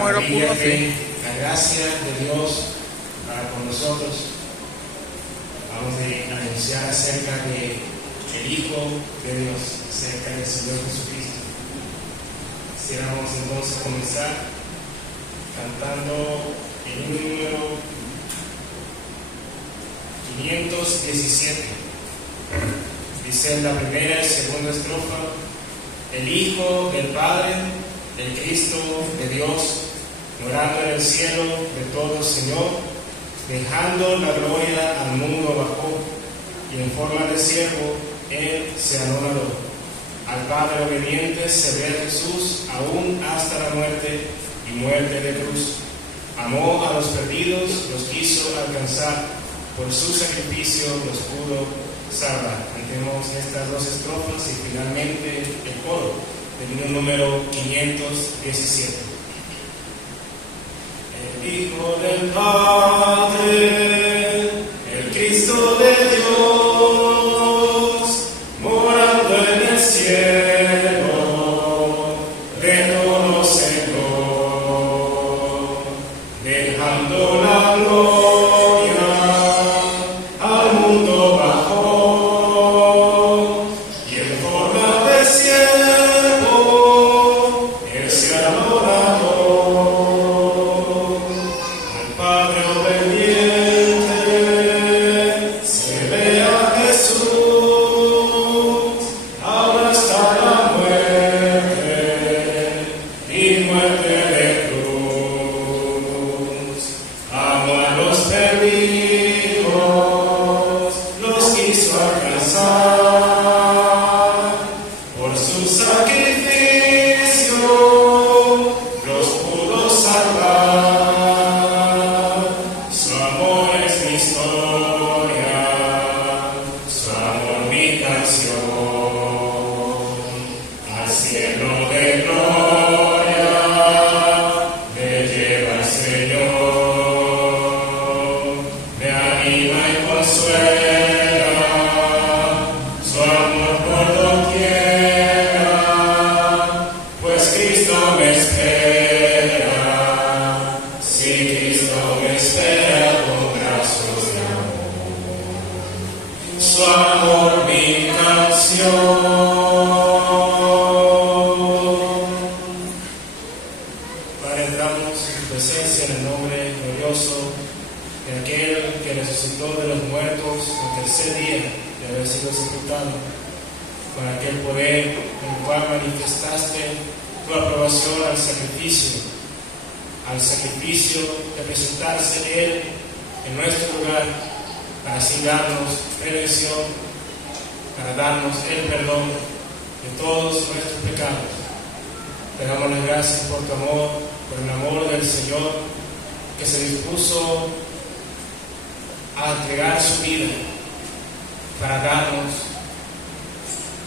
muero puro así. La gracia de Dios para con nosotros. Vamos a anunciar acerca de el Hijo de Dios, acerca del Señor Jesucristo. Quisiéramos entonces comenzar cantando el número 517. Dice en la primera y segunda estrofa: el Hijo del Padre, el Cristo de Dios, morando en el cielo de todo Señor, dejando la gloria al mundo bajó, y en forma de siervo Él se anonadó. Al Padre obediente se ve Jesús, aún hasta la muerte y muerte de cruz. Amó a los perdidos, los quiso alcanzar, por su sacrificio los pudo salvar. Cantemos estas dos estrofas y finalmente el coro del himno número 517. El Hijo del Padre, el Cristo de Dios, morando en el cielo de todo Señor, dejando la gloria al mundo bajó, y en forma de siervo Él se anonadó. Al Padre obediente se ve a Jesús, aún hasta la muerte y muerte de cruz. Amó a los perdidos, los quiso alcanzar, por su sacrificio los pudo salvar. Su amor es mi historia, su amor mi canción. Al cielo de gloria me lleva el Señor, me anima y consuela, su amor por doquiera, pues Cristo me espera, sí, Cristo me espera con brazos de amor, su amor mi canción. Padre, entramos en tu presencia en el nombre glorioso de aquel que resucitó de los muertos al tercer día de haber sido sepultado, con aquel poder en el cual manifestaste tu aprobación al sacrificio de presentarse Él en nuestro lugar, para así darnos redención, para darnos el perdón de todos nuestros pecados. Te damos las gracias por tu amor, por el amor del Señor, que se dispuso a entregar su vida para darnos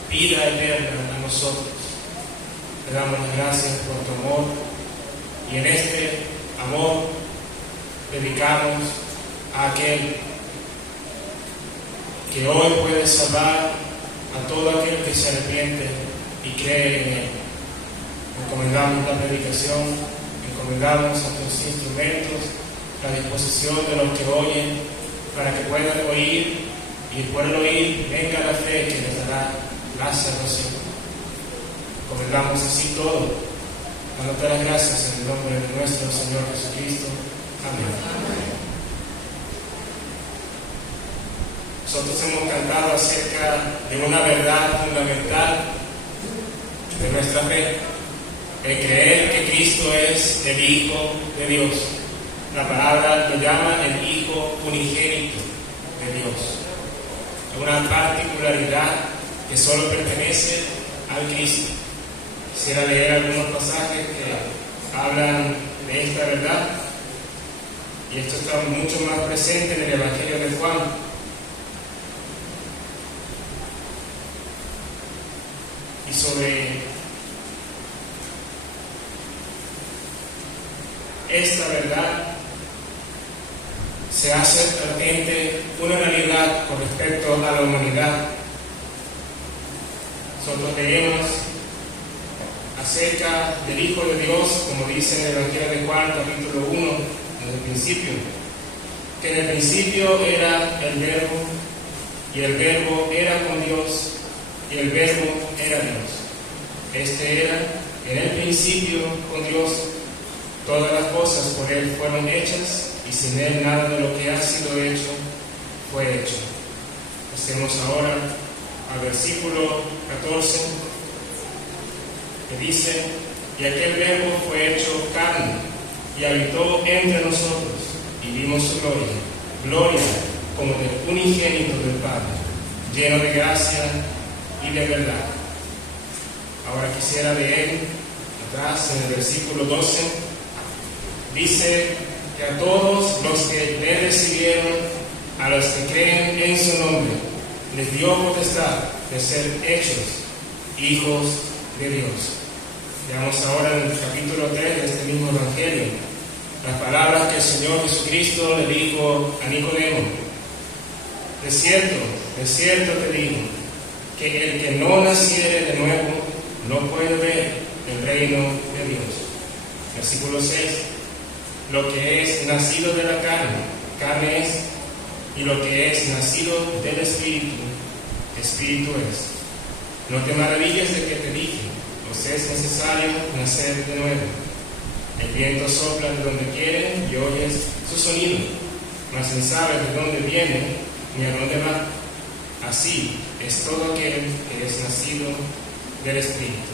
vida eterna a nosotros. Te damos las gracias por tu amor, y en este amor dedicamos a aquel que hoy puede salvar a todo aquel que se arrepiente y cree en Él. Encomendamos la predicación, encomendamos a tus instrumentos, la disposición de los que oyen, para que puedan oír, y por el oír venga la fe que les dará la salvación. Encomendamos así todo, dándote las gracias en el nombre de nuestro Señor Jesucristo. Amén. Nosotros hemos cantado acerca de una verdad fundamental de nuestra fe, el creer que Cristo es el Hijo de Dios. La palabra lo llama el Hijo unigénito de Dios. Es una particularidad que solo pertenece al Cristo. Quisiera leer algunos pasajes que hablan de esta verdad, y esto está mucho más presente en el Evangelio de Juan. Y sobre esta verdad se hace patente una realidad con respecto a la humanidad. Nosotros leemos acerca del Hijo de Dios, como dice en el Evangelio de Juan, capítulo 1, en el principio, que en el principio era el Verbo, y el Verbo era con Dios, y el Verbo era Dios. Este era en el principio con Dios. Todas las cosas por Él fueron hechas, y sin Él nada de lo que ha sido hecho fue hecho. Pasemos ahora al versículo 14, que dice: y aquel Verbo fue hecho carne, y habitó entre nosotros, y vimos su gloria, gloria como del unigénito del Padre, lleno de gracia y de verdad. Ahora quisiera leer atrás en el versículo 12, dice que a todos los que le recibieron, a los que creen en su nombre, les dio potestad de ser hechos hijos de Dios. Veamos ahora en el capítulo 3 de este mismo Evangelio las palabras que el Señor Jesucristo le dijo a Nicodemo: de cierto te digo, que el que no naciere de nuevo no puede ver el reino de Dios. Versículo 6: lo que es nacido de la carne, carne es, y lo que es nacido del Espíritu, Espíritu es. No te maravilles de que te dije, os es necesario nacer de nuevo. El viento sopla de donde quiere y oyes su sonido, mas no sabes de dónde viene ni a dónde va. Así es todo aquel que es nacido del Espíritu.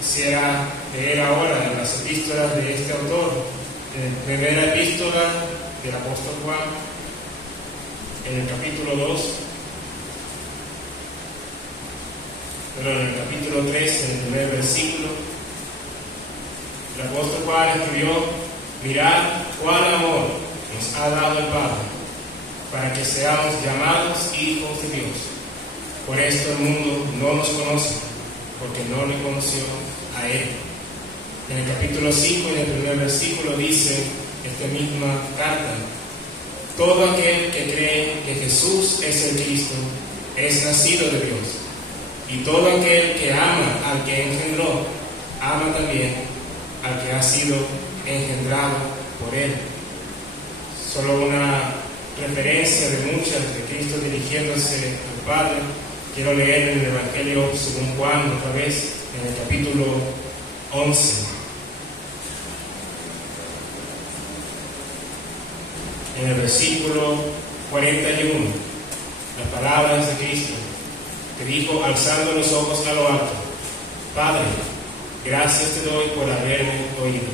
Quisiera leer ahora en las epístolas de este autor, en la primera epístola del apóstol Juan, en el capítulo 2, pero en el capítulo 3, en el primer versículo, el apóstol Juan escribió: mirad cuál amor nos ha dado el Padre, para que seamos llamados hijos de Dios. Por esto el mundo no nos conoce, porque no le conoció a Él. En el capítulo 5, en el primer versículo, dice esta misma carta: todo aquel que cree que Jesús es el Cristo es nacido de Dios, y todo aquel que ama al que engendró, ama también al que ha sido engendrado por Él. Solo una referencia de muchas de Cristo dirigiéndose al Padre. Quiero leer en el Evangelio según Juan otra vez, en el capítulo 11. En el versículo 41, las palabras de Cristo, que dijo, alzando los ojos a lo alto: Padre, gracias te doy por haberme oído.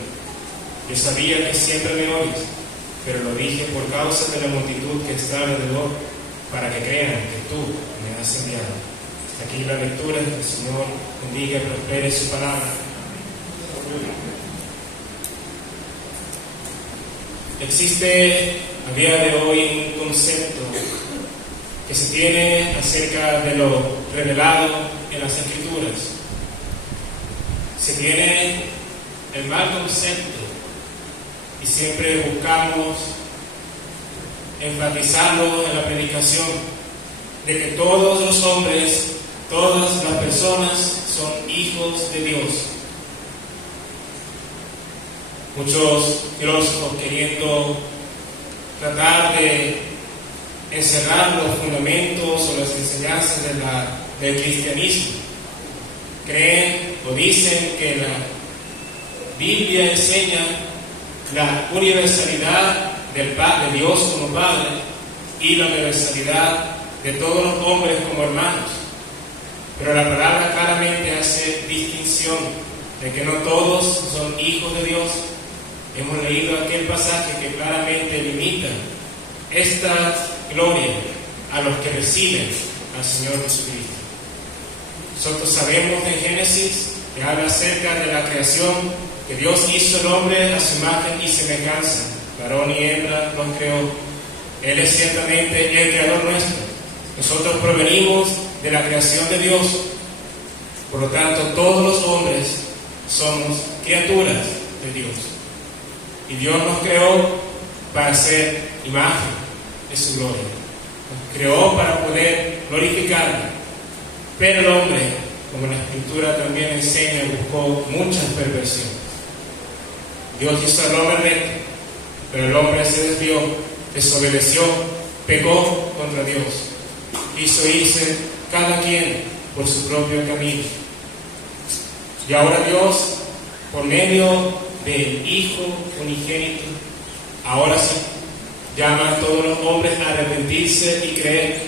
Yo sabía que siempre me oyes, pero lo dije por causa de la multitud que está alrededor, para que crean que tú me has enviado. Hasta aquí la lectura. Que el Señor bendiga y prospere su palabra. Existe a día de hoy un concepto que se tiene acerca de lo revelado en las Escrituras. Se tiene el mal concepto, y siempre buscamos enfatizarlo en la predicación, de que todos los hombres, todas las personas son hijos de Dios. Muchos filósofos, queriendo tratar de encerrar los fundamentos o las enseñanzas del cristianismo, creen o dicen que la Biblia enseña la universalidad de Dios como Padre y la universalidad de todos los hombres como hermanos. Pero la palabra claramente hace distinción de que no todos son hijos de Dios. Hemos leído aquel pasaje que claramente limita esta gloria a los que reciben al Señor Jesucristo. Nosotros sabemos de Génesis que habla acerca de la creación, que Dios hizo el hombre a su imagen y semejanza, varón y hembra los creó. Él es ciertamente el creador nuestro. Nosotros provenimos de la creación de Dios. Por lo tanto, todos los hombres somos criaturas de Dios. Y Dios nos creó para ser imagen de su gloria. Nos creó para poder glorificarlo. Pero el hombre, como la Escritura también enseña, buscó muchas perversiones. Dios hizo al hombre recto, pero el hombre se desvió, desobedeció, pecó contra Dios. Quiso irse cada quien por su propio camino. Y ahora Dios, por medio del Hijo unigénito, ahora sí, llama a todos los hombres a arrepentirse y creer.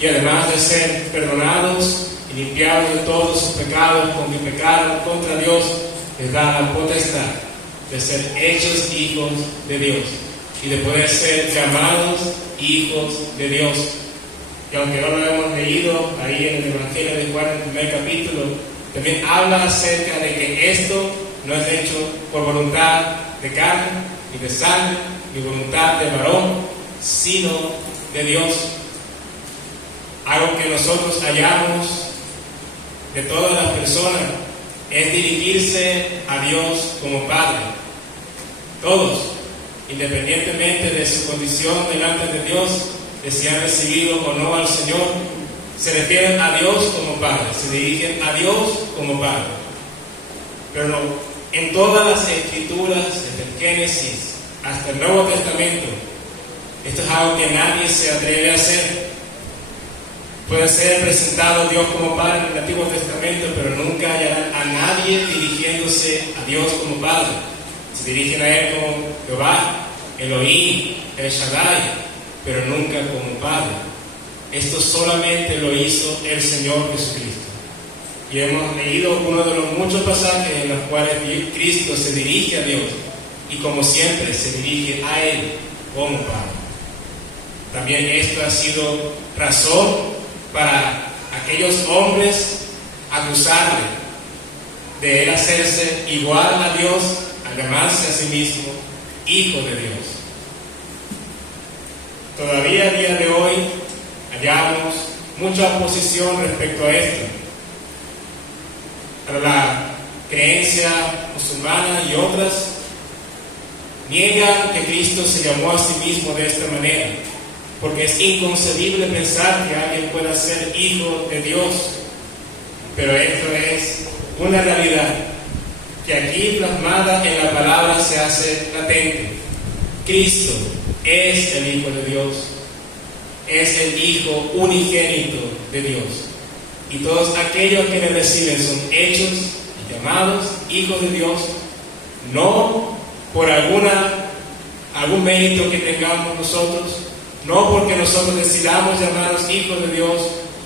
Y además de ser perdonados y limpiados de todos sus pecados con que pecaron contra Dios, les da la potestad de ser hechos hijos de Dios y de poder ser llamados hijos de Dios. Y aunque no lo hemos leído ahí en el Evangelio de Juan, en el primer capítulo, también habla acerca de que esto no es hecho por voluntad de carne, ni de sangre, ni voluntad de varón, sino de Dios. Algo que nosotros hallamos de todas las personas es dirigirse a Dios como Padre. Todos, independientemente de su condición delante de Dios, de si han recibido o no al Señor, se refieren a Dios como Padre, se dirigen a Dios como Padre. Pero no, en todas las Escrituras, desde el Génesis hasta el Nuevo Testamento, esto es algo que nadie se atreve a hacer. Puede ser presentado Dios como Padre en el Antiguo Testamento, pero nunca hallarán a nadie dirigiéndose a Dios como Padre. Se dirigen a Él como Jehová, Elohim, El Shaddai, pero nunca como Padre. Esto solamente lo hizo el Señor Jesucristo. Y hemos leído uno de los muchos pasajes en los cuales Cristo se dirige a Dios y como siempre se dirige a Él como Padre. También esto ha sido razón para aquellos hombres acusarle de él hacerse igual a Dios al llamarse a sí mismo Hijo de Dios. Todavía a día de hoy hallamos mucha oposición respecto a esto. Para la creencia musulmana y otras niegan que Cristo se llamó a sí mismo de esta manera, porque es inconcebible pensar que alguien pueda ser hijo de Dios. Pero esto es una realidad que aquí plasmada en la palabra se hace latente. Cristo es el Hijo de Dios, es el Hijo unigénito de Dios. Y todos aquellos que le reciben son hechos y llamados hijos de Dios, no por algún mérito que tengamos nosotros, no porque nosotros decidamos llamarnos hijos de Dios,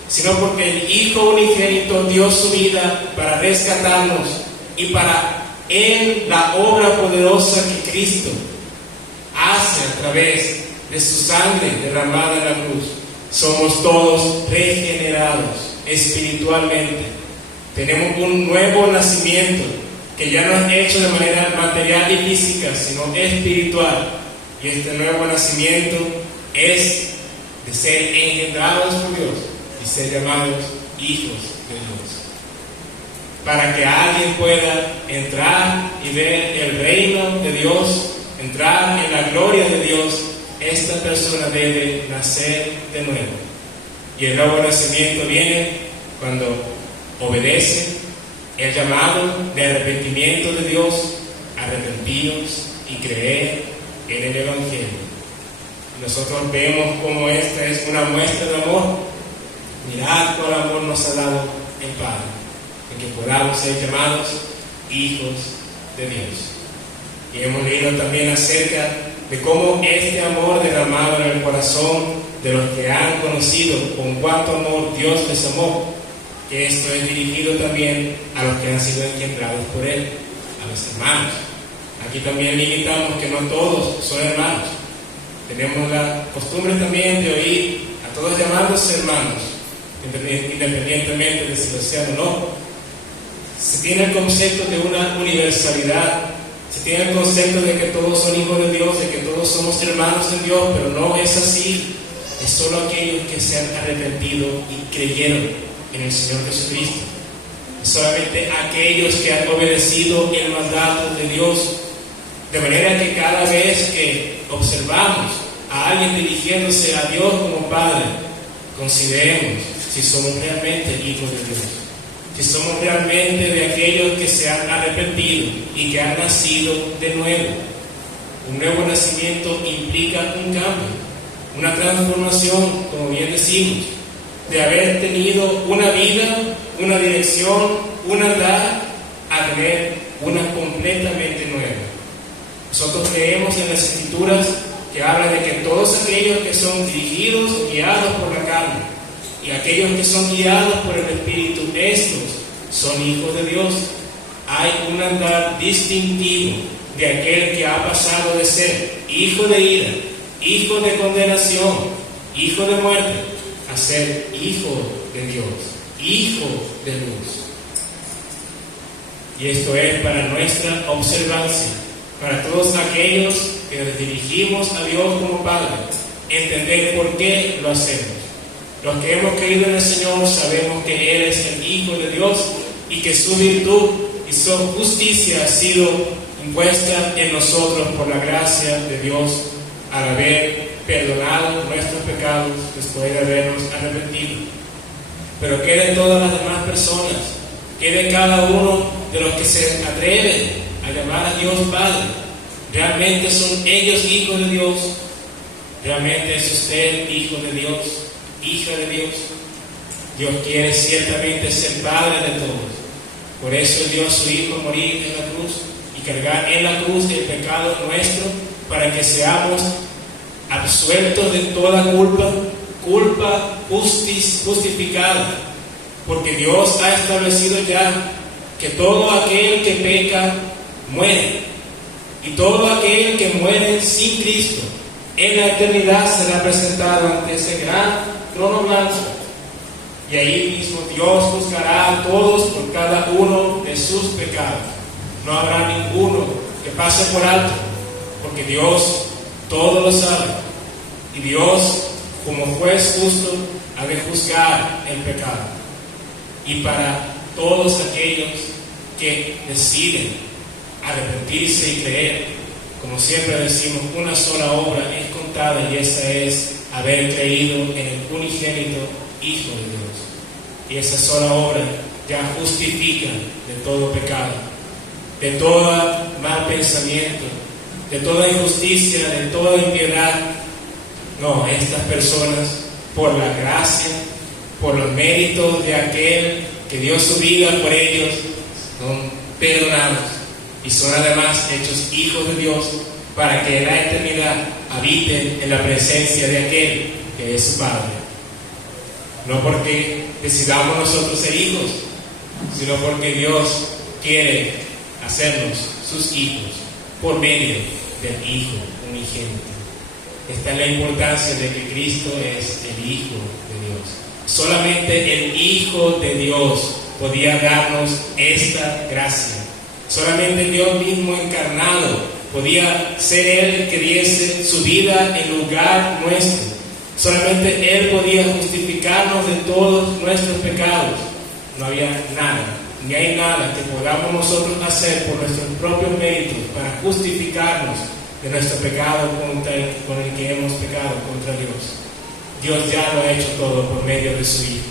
sino porque el Hijo unigénito dio su vida para rescatarnos y para en la obra poderosa que Cristo hace a través de su sangre derramada en la cruz, somos todos regenerados espiritualmente. Tenemos un nuevo nacimiento que ya no es hecho de manera material y física, sino espiritual. Y este nuevo nacimiento es de ser engendrados por Dios y ser llamados hijos de Dios. Para que alguien pueda entrar y ver el reino de Dios, entrar en la gloria de Dios, esta persona debe nacer de nuevo. Y el nuevo nacimiento viene cuando obedece el llamado de arrepentimiento de Dios, arrepentidos y creer en el Evangelio. Nosotros vemos cómo esta es una muestra de amor. Mirad cuál amor nos ha dado el Padre, en que podamos ser llamados hijos de Dios. Y hemos leído también acerca de cómo este amor derramado en el corazón de los que han conocido con cuánto amor Dios les amó, que esto es dirigido también a los que han sido engendrados por Él, a los hermanos. Aquí también limitamos que no todos son hermanos. Tenemos la costumbre también de oír a todos llamándose hermanos, independientemente de si lo sean o no. Se tiene el concepto de una universalidad, se tiene el concepto de que todos son hijos de Dios, de que todos somos hermanos en Dios, pero no es así. Es solo aquellos que se han arrepentido y creyeron en el Señor Jesucristo. Es solamente aquellos que han obedecido el mandato de Dios. De manera que cada vez que observamos a alguien dirigiéndose a Dios como Padre, consideremos si somos realmente hijos de Dios, que somos realmente de aquellos que se han arrepentido y que han nacido de nuevo. Un nuevo nacimiento implica un cambio, una transformación, como bien decimos, de haber tenido una vida, una dirección, un andar, a tener una completamente nueva. Nosotros creemos en las Escrituras que hablan de que todos aquellos que son dirigidos, guiados por la carne, y aquellos que son guiados por el Espíritu, estos son hijos de Dios. Hay un andar distintivo de aquel que ha pasado de ser hijo de ira, hijo de condenación, hijo de muerte, a ser hijo de Dios, hijo de luz. Y esto es para nuestra observancia, para todos aquellos que nos dirigimos a Dios como Padre, entender por qué lo hacemos. Los que hemos creído en el Señor sabemos que Él es el Hijo de Dios y que su virtud y su justicia ha sido impuesta en nosotros por la gracia de Dios al haber perdonado nuestros pecados después de habernos arrepentido. Pero ¿qué de todas las demás personas? ¿Qué de cada uno de los que se atreven a llamar a Dios Padre? ¿Realmente son ellos hijos de Dios? ¿Realmente es usted hijo de Dios? Hija de Dios. Dios quiere ciertamente ser Padre de todos. Por eso dio a su Hijo morir en la cruz y cargar en la cruz el pecado nuestro, para que seamos absueltos de toda culpa justificada, porque Dios ha establecido ya que todo aquel que peca muere, y todo aquel que muere sin Cristo en la eternidad será presentado ante ese gran trono blanco, y ahí mismo Dios juzgará a todos por cada uno de sus pecados. No habrá ninguno que pase por alto, porque Dios todo lo sabe, y Dios, como juez justo, ha de juzgar el pecado. Y para todos aquellos que deciden arrepentirse y creer, como siempre decimos, una sola obra es contada, y esa es haber creído en el unigénito Hijo de Dios. Y esa sola obra ya justifica de todo pecado, de todo mal pensamiento, de toda injusticia, de toda impiedad. No, estas personas, por la gracia, por los méritos de aquel que dio su vida por ellos, son perdonados y son además hechos hijos de Dios, para que en la eternidad habiten en la presencia de aquel que es su Padre. No porque decidamos nosotros ser hijos, sino porque Dios quiere hacernos sus hijos por medio del Hijo unigénito. Esta es la importancia de que Cristo es el Hijo de Dios. Solamente el Hijo de Dios podía darnos esta gracia. Solamente Dios mismo encarnado podía ser Él el que diese su vida en lugar nuestro. Solamente Él podía justificarnos de todos nuestros pecados. No había nada, ni hay nada que podamos nosotros hacer por nuestros propios méritos para justificarnos de nuestro pecado con el que hemos pecado contra Dios. Dios ya lo ha hecho todo por medio de su Hijo.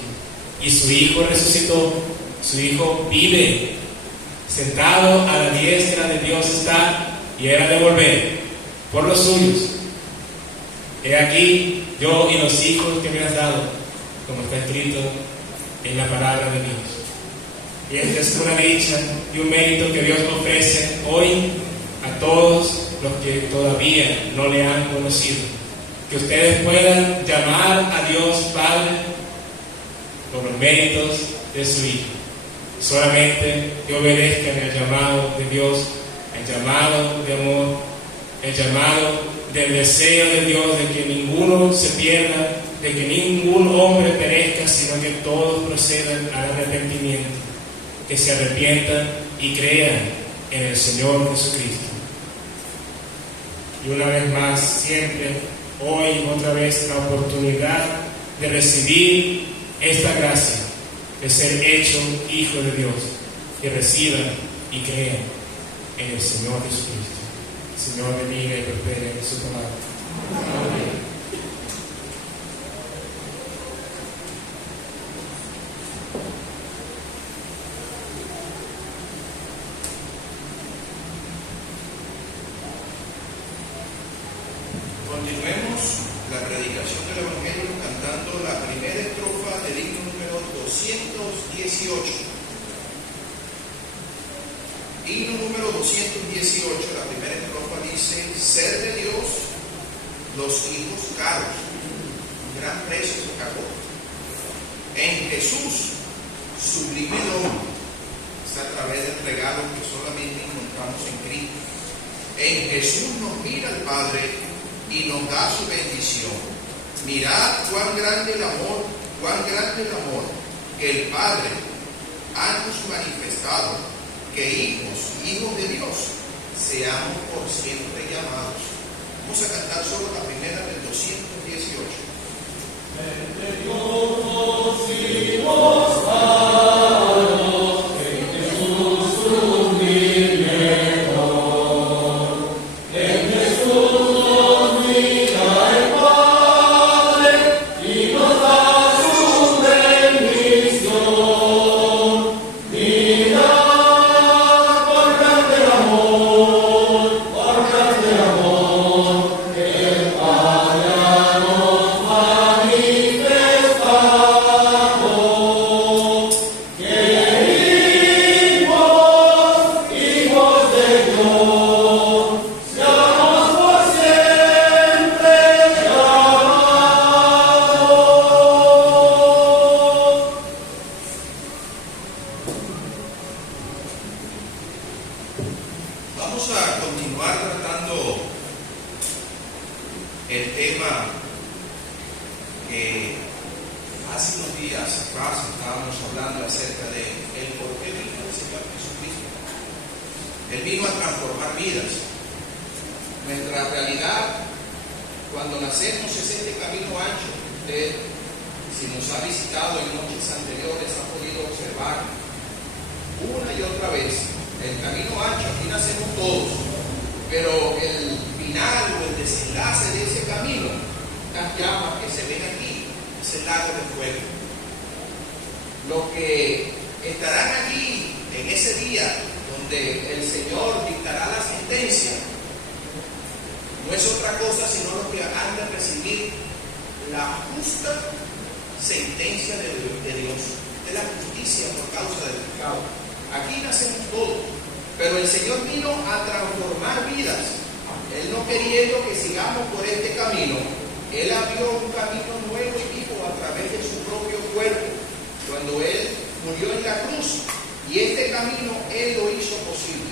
Y su Hijo resucitó, su Hijo vive, sentado a la diestra de Dios está, y era de volver por los suyos. He aquí yo y los hijos que me has dado, como está escrito en la palabra de Dios. Y esta es una dicha y un mérito que Dios ofrece hoy a todos los que todavía no le han conocido. Que ustedes puedan llamar a Dios Padre por los méritos de su Hijo. Solamente que obedezcan el llamado de Dios, el llamado de amor, el llamado del deseo de Dios de que ninguno se pierda, de que ningún hombre perezca, sino que todos procedan al arrepentimiento, que se arrepientan y crean en el Señor Jesucristo. Y una vez más, siempre, hoy otra vez, la oportunidad de recibir esta gracia, de ser hecho hijo de Dios, que reciban y crean en el Señor Jesucristo. Señor, bendiga y prospere en su palabra. Amén. Continuemos la predicación del Evangelio cantando la primera estrofa del himno número 218. Himno número 218, la primera estrofa dice: ser de Dios los hijos caros, un gran precio se pagó. En Jesús, sublime don, está a través del regalo que solamente encontramos en Cristo. En Jesús nos mira el Padre y nos da su bendición. Mirad cuán grande el amor que el Padre ha nos manifestado, que hijos de Dios, seamos por siempre llamados. Vamos a cantar solo la primera del 218. Entre Dios, hijos caros, en Jesús humilde don. En Jesús nos mira el Padre y nos da su bendición. Vamos a continuar tratando el tema que hace unos días atrás estábamos hablando acerca de el por qué vino el Señor Jesucristo. Él vino a transformar vidas. Nuestra realidad, cuando nacemos, es este camino ancho. Usted, si nos ha visitado en noches anteriores, ha podido observar una y otra vez el camino ancho. Aquí nacemos todos, pero el final o el desenlace de ese camino, las llamas que se ven aquí, es el lago de fuego. Los que estarán allí en ese día donde el Señor dictará la sentencia, no es otra cosa sino los que han de recibir la justa sentencia de Dios, de la justicia por causa del pecado. Aquí nacemos todos, pero el Señor vino a transformar vidas. Él no queriendo que sigamos por este camino, Él abrió un camino nuevo y vivo a través de su propio cuerpo, cuando Él murió en la cruz, y este camino Él lo hizo posible.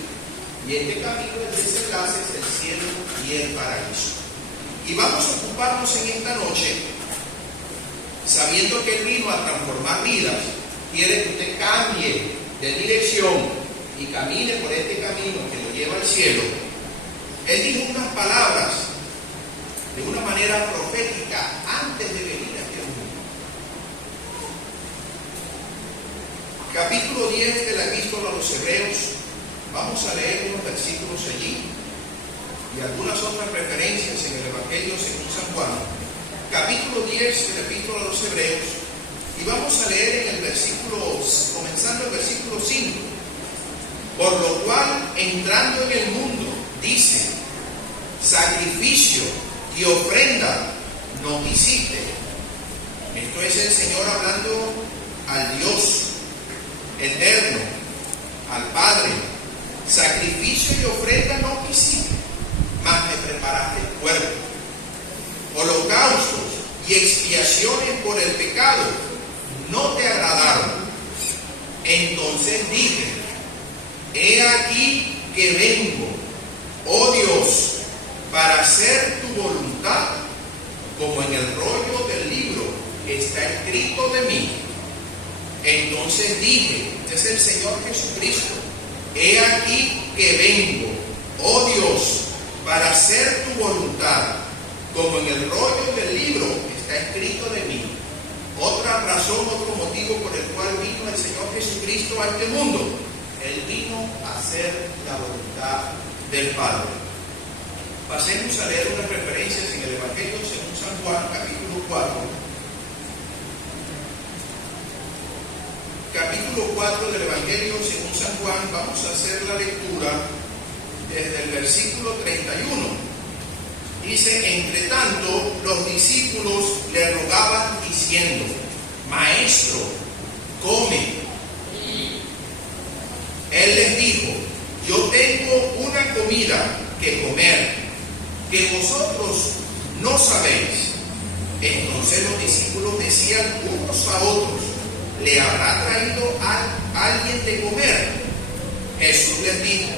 Y este camino, el desenlace, es el cielo y el paraíso. Y vamos a ocuparnos en esta noche, sabiendo que Él vino a transformar vidas. Quiere que usted cambie de dirección y camine por este camino que lo lleva al cielo. Él dijo unas palabras de una manera profética antes de venir a este mundo. Capítulo 10 de la Epístola a los Hebreos. Vamos a leer unos versículos allí y algunas otras referencias en el Evangelio según San Juan. Capítulo 10 de la Epístola a los Hebreos. Y vamos a leer en el versículo, comenzando el versículo 5. Por lo cual, entrando en el mundo, dice: sacrificio y ofrenda no quisiste. Esto es el Señor hablando al Dios eterno, al Padre. Sacrificio y ofrenda no quisiste, mas me preparaste el cuerpo. Holocaustos y expiaciones por el pecado no te agradaron. Entonces dije: he aquí que vengo, oh Dios, para hacer tu voluntad, como en el rollo del libro está escrito de mí. Entonces dije, este es el Señor Jesucristo: he aquí que vengo, oh Dios, para hacer tu voluntad, como en el rollo del libro está escrito de mí. Otra razón, otro motivo por el cual vino el Señor Jesucristo a este mundo: Él vino a hacer la voluntad del Padre. Pasemos a leer unas referencias en el Evangelio según San Juan, capítulo 4. Capítulo 4 del Evangelio según San Juan. Vamos a hacer la lectura desde el versículo 31. Dice, entre tanto, los discípulos le rogaban diciendo, Maestro, come. Él les dijo, yo tengo una comida que comer, que vosotros no sabéis. Entonces los discípulos decían unos a otros, ¿le habrá traído a alguien de comer? Jesús les dijo,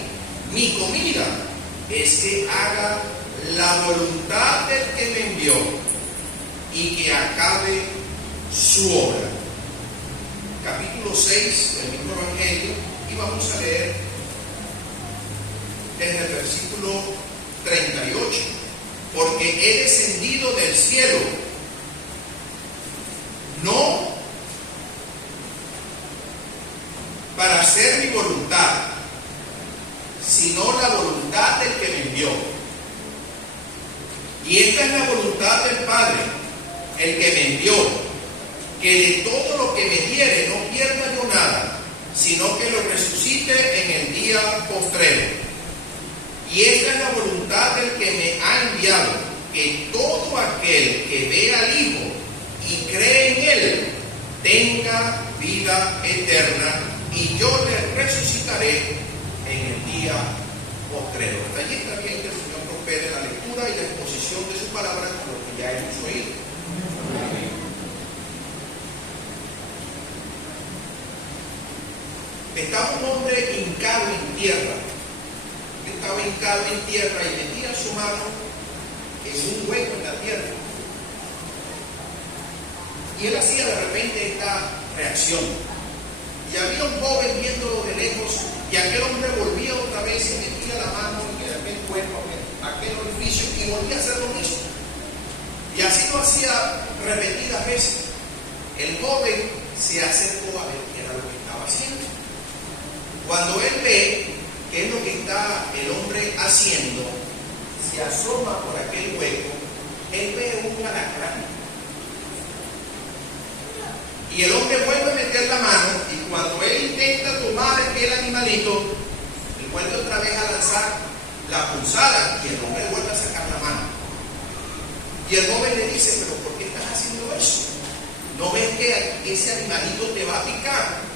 mi comida es que haga la voluntad del que me envió y que acabe su obra. Capítulo 6 del mismo Evangelio, y vamos a leer desde el versículo 38. Porque he descendido del cielo, no para hacer mi voluntad, sino la voluntad del que me envió. Y esta es la voluntad del Padre, el que me envió, que de todo lo que me diere no pierda yo nada, sino que lo resucite en el día postrero. Y esta es la voluntad del que me ha enviado, que todo aquel que ve al Hijo y cree en Él tenga vida eterna, y yo le resucitaré en el día postrero. Hasta allí está bien, que el Señor prospere la lectura y la exposición de su palabra, con lo que ya hemos oído. Estaba un hombre hincado en tierra. Estaba hincado en tierra y metía su mano en un hueco en la tierra. Y él hacía de repente esta reacción. Y había un joven viéndolo de lejos, y aquel hombre volvía otra vez y metía la mano en aquel hueco, aquel orificio, y volvía a hacer lo mismo. Y así lo hacía repetidas veces. El joven se acercó a ver qué era lo que estaba haciendo. Cuando él ve qué es lo que está el hombre haciendo, se asoma por aquel hueco, él ve un alacrán. Y el hombre vuelve a meter la mano, y cuando él intenta tomar aquel animalito, él vuelve otra vez a lanzar la punzada, y el hombre vuelve a sacar la mano. Y el joven le dice, pero ¿por qué estás haciendo eso? ¿No ves que ese animalito te va a picar?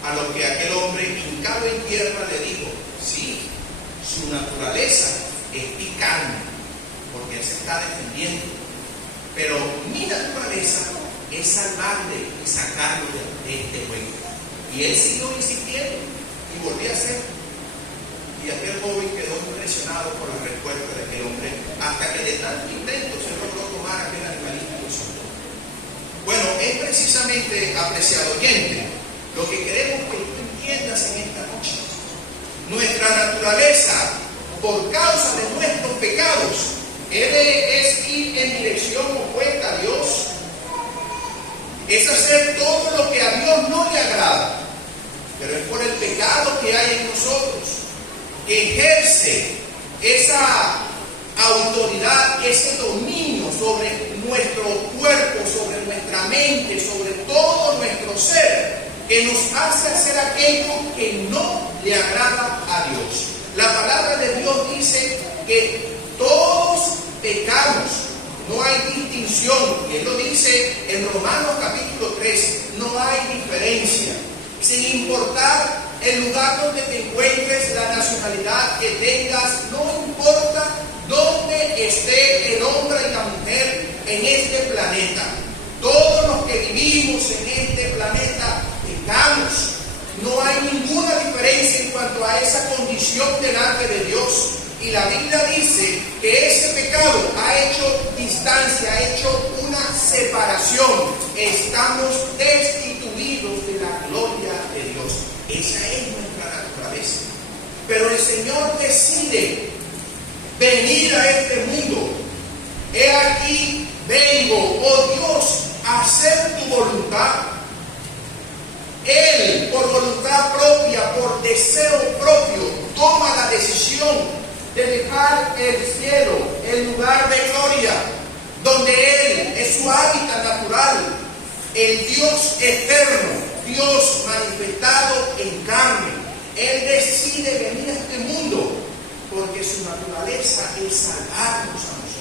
A lo que aquel hombre hincado en tierra le dijo, sí, su naturaleza es picante, porque él se está defendiendo, pero mi naturaleza es salvarle y sacarlo de este hueco. Y él siguió insistiendo y volvió a hacer. Y aquel joven quedó impresionado por la respuesta de aquel hombre, hasta que de tanto intento se logró tomar aquel animalito y lo soltó. Bueno, es precisamente, apreciado oyente, lo que queremos que tú entiendas en esta noche. Nuestra naturaleza, por causa de nuestros pecados, es ir en dirección opuesta a Dios. Es hacer todo lo que a Dios no le agrada. Pero es por el pecado que hay en nosotros, que ejerce esa autoridad, ese dominio sobre nuestro cuerpo, sobre nuestra mente, sobre todo nuestro ser, que nos hace hacer aquello que no le agrada a Dios. La palabra de Dios dice que todos pecamos, no hay distinción, y Él lo dice en Romanos capítulo 3, no hay diferencia, sin importar el lugar donde te encuentres, la nacionalidad que tengas, no importa dónde esté el hombre y la mujer en este planeta. Todos los que vivimos en este planeta pecamos. No hay ninguna diferencia en cuanto a esa condición delante de Dios. Y la Biblia dice que ese pecado ha hecho distancia, ha hecho una separación. Estamos destituidos de la gloria de Dios. Esa es nuestra naturaleza. Pero el Señor decide venir a este mundo. He aquí, vengo, oh Dios, a hacer tu voluntad. Él, por voluntad propia, por deseo propio, toma la decisión de dejar el cielo, el lugar de gloria, donde Él es su hábitat natural, el Dios eterno, Dios manifestado en carne. Él decide venir a este mundo porque su naturaleza es salvarnos a nosotros.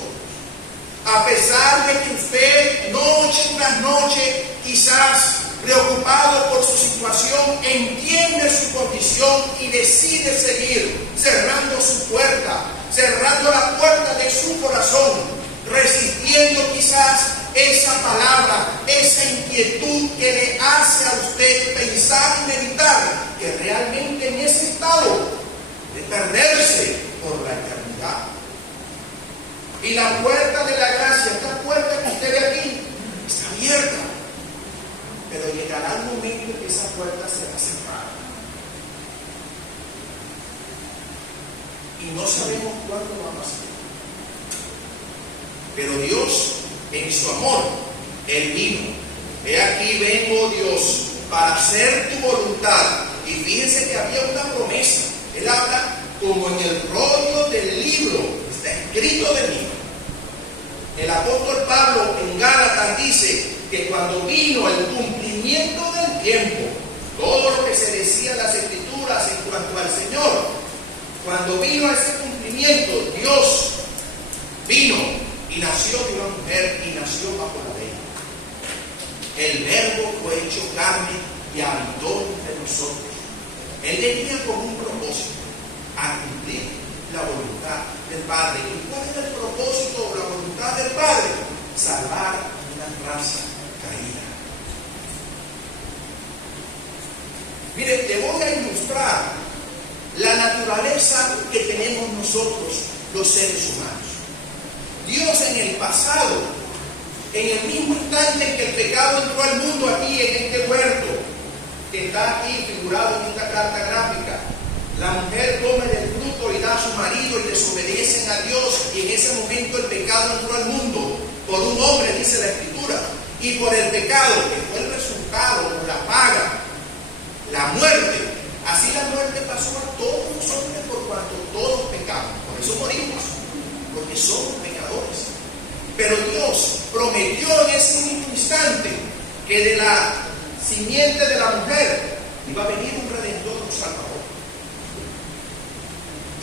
A pesar de que usted noche tras noche, quizás preocupado por su situación, entiende su condición y decide seguir cerrando su puerta, cerrando la puerta de su corazón, resistiendo quizás esa palabra, esa inquietud que le hace a usted pensar y meditar que realmente en ese estado de perderse por la eternidad. Y la puerta de la gracia, esta puerta que usted ve aquí, está abierta. Pero llegará el momento en que esa puerta será cerrada. Y no sabemos cuándo va a pasar. Pero Dios, en su amor, Él vino. He aquí vengo, Dios, para hacer tu voluntad. Y fíjense que había una promesa. Él habla como en el rollo del libro, está escrito de mí. El apóstol Pablo en Gálatas dice que cuando vino el cumplimiento del tiempo, todo lo que se decía en las Escrituras en cuanto al Señor, cuando vino ese cumplimiento, Dios vino y nació de una mujer y nació bajo la ley. El Verbo fue hecho carne y habitó entre nosotros. Él venía con un propósito, a cumplir la voluntad del Padre. ¿Y cuál es el propósito o la voluntad del Padre? Salvar una raza caída. Mire, te voy a ilustrar la naturaleza que tenemos nosotros, los seres humanos. Dios en el pasado, en el mismo instante en que el pecado entró al mundo aquí en este huerto, que está aquí figurado en esta carta gráfica, la mujer come del fruto y da a su marido y desobedecen a Dios, y en ese momento el pecado entró al mundo por un hombre, dice la Escritura, y por el pecado, que fue el resultado, o la paga, la muerte. Así la muerte pasó a todos los hombres por cuanto todos pecamos. Por eso morimos, porque somos pecadores. Pero Dios prometió en ese mismo instante que de la simiente de la mujer iba a venir un redentor, un salvador.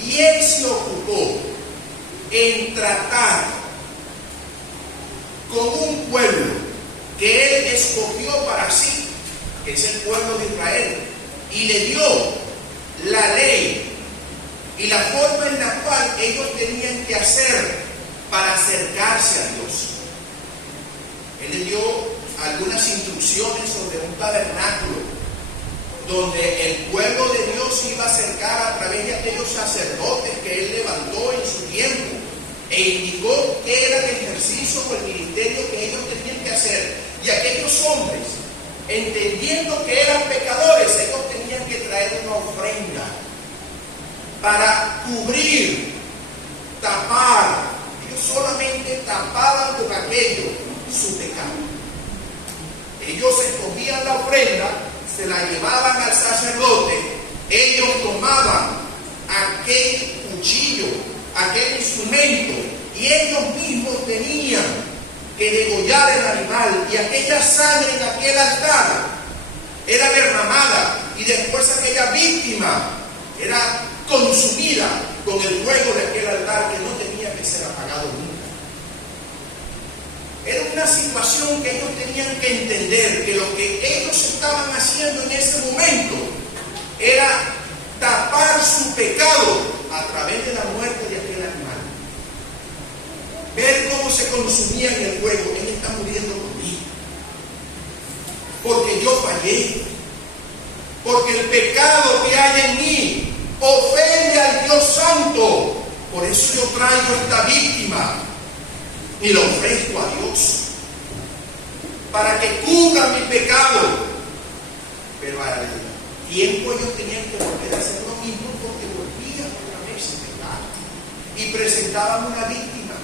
Y Él se ocupó en tratar con un pueblo que Él escogió para sí, que es el pueblo de Israel, y le dio la ley y la forma en la cual ellos tenían que hacer para acercarse a Dios. Él le dio algunas instrucciones sobre un tabernáculo donde el pueblo de Dios iba a acercar a través de aquellos sacerdotes que Él levantó en su tiempo, e indicó qué era el ejercicio o el ministerio que ellos tenían que hacer. Y aquellos hombres, entendiendo que eran pecadores, ellos tenían que traer una ofrenda para cubrir, tapar. Ellos solamente tapaban con aquello su pecado. Ellos escogían la ofrenda, se la llevaban al sacerdote, ellos tomaban aquel cuchillo, aquel instrumento, y ellos mismos tenían que degollar el animal, y aquella sangre en aquel altar era derramada, y después aquella víctima era consumida con el fuego de aquel altar que no tenía que ser apagado nunca. Era una situación que ellos tenían que entender, que lo que ellos estaban haciendo en ese momento era tapar su pecado a través de la muerte de aquel animal. Ver cómo se consumía en el fuego. Él está muriendo por mí, porque yo fallé, porque el pecado que hay en mí ofende al Dios Santo. Por eso yo traigo esta víctima y lo ofrezco a Dios para que cubra mi pecado. Pero al tiempo ellos tenían que volver a hacer lo mismo, porque volvían otra vez a pecar y presentaban una víctima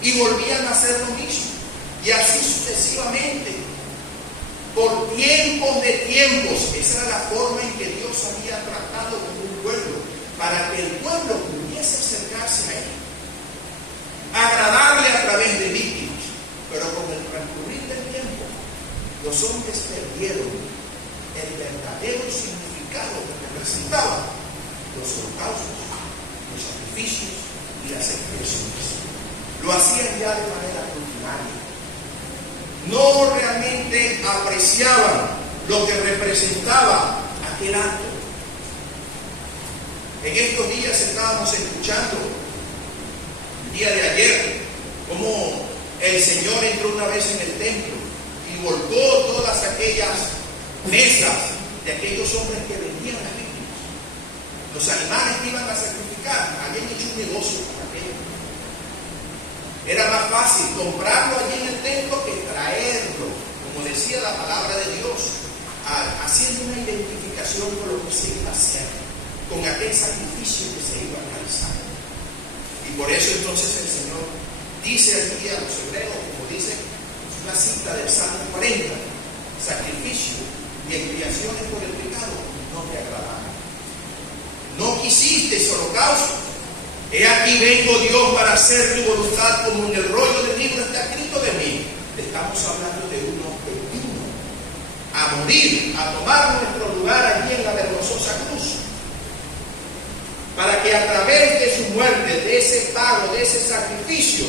y volvían a hacer lo mismo, y así sucesivamente por tiempos de tiempos. Esa era la forma en que Dios había tratado con un pueblo, para que el pueblo pudiese acercarse a Él, agradarle a través de víctimas. Pero con el transcurrir del tiempo, los hombres perdieron el verdadero significado que representaban los holocaustos, los sacrificios y las expresiones. lo hacían ya de manera rutinaria. No realmente apreciaban lo que representaba aquel acto. En estos días estábamos escuchando, el día de ayer, cómo el Señor entró una vez en el templo y volcó todas aquellas mesas de aquellos hombres que vendían las víctimas. Los animales que iban a sacrificar, habían hecho un negocio con aquello. Era más fácil comprarlo allí en el templo que traerlo, como decía la palabra de Dios, haciendo una identificación con lo que se iba a hacer, con aquel sacrificio que se iba a realizar. Y por eso entonces el Señor dice aquí a los hebreos, como dice la cita del Salmo 40, sacrificio y expiaciones por el pecado no te agradaron. No quisiste holocausto. He aquí vengo, Dios, para hacer tu voluntad, como en el rollo del libro está escrito de mí. Estamos hablando de uno que vino a morir, a tomar nuestro lugar allí en la vergonzosa cruz, para que a través de su muerte, de ese pago, de ese sacrificio,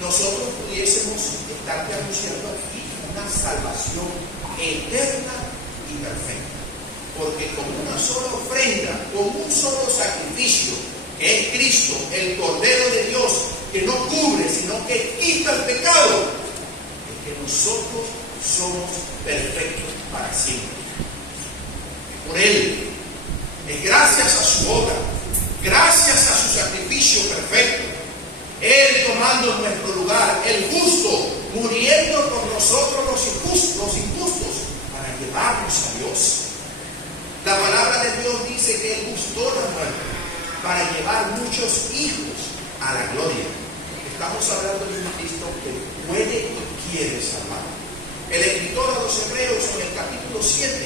nosotros pudiésemos estar anunciando aquí una salvación eterna y perfecta. Porque con una sola ofrenda, con un solo sacrificio, que es Cristo, el Cordero de Dios, que no cubre, sino que quita el pecado, es que nosotros somos perfectos para siempre. Por Él, es gracias a su obra, gracias a su sacrificio perfecto, Él tomando nuestro lugar, el justo, muriendo por nosotros los injustos, para llevarnos a Dios. La palabra de Dios dice que Él gustó la muerte para llevar muchos hijos a la gloria. Estamos hablando de un Cristo que puede y quiere salvar. El escritor a los Hebreos en el capítulo 7